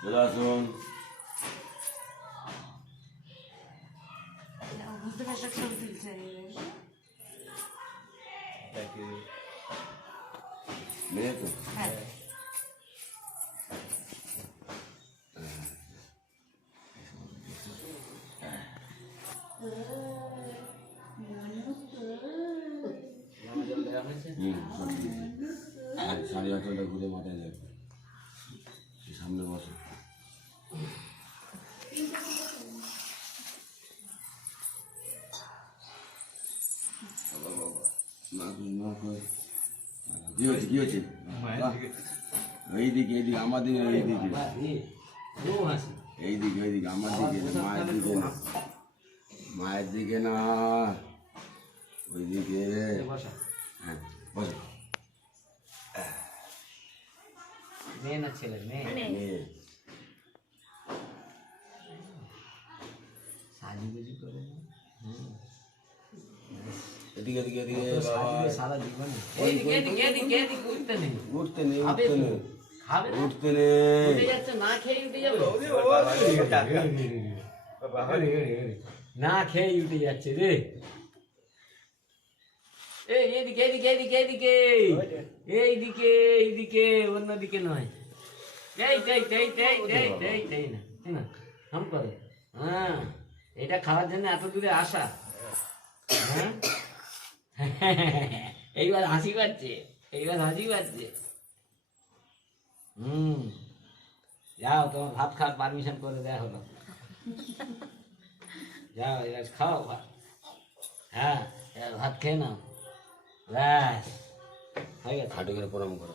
চলে আসুন। মেয়ে তো সাড়ে আটটা ঘুরে মাথায় যাবে সামনে বসে কি হচ্ছে কি হচ্ছে এইদিকে এইদিকে আমার দিকে এইদিকে এইদিকে এইদিকে আমার দিকে মায়ের দিকে না মায়ের দিকে না ওইদিকে হ্যাঁ বসো মেয়ে না ছেলে মেয়ে সাজুগুজি করে না এদিকে এদিকে এদিকে সারা জীবন এদিকে এদিকে এদিকে এদিকে উঠতে নেই উঠতে নেই উঠতে নেই খাবে উঠতে নেই উঠে যাচ্ছে না খেয়ে উঠে যাবে না খেয়ে উঠে যাচ্ছে রে এইদিকে এইদিকে এইদিকে এইদিকে এইদিকে এইদিকে অন্যদিকে নয় এই এই এই এই এই এই এই না না হাম করে হ্যাঁ এটা খাওয়ার জন্য এত দূরে আসা হ্যাঁ এইবার হাসি পাচ্ছে এইবার হাসি পাচ্ছে যাও তোমার ভাত খাওয়ার পারমিশন করে দেয়া হলো যাও এবার খাও ভাত হ্যাঁ ভাত খেয়ে নাও ব্যাস হয়ে গেছে হাঁটু করে প্রণাম করো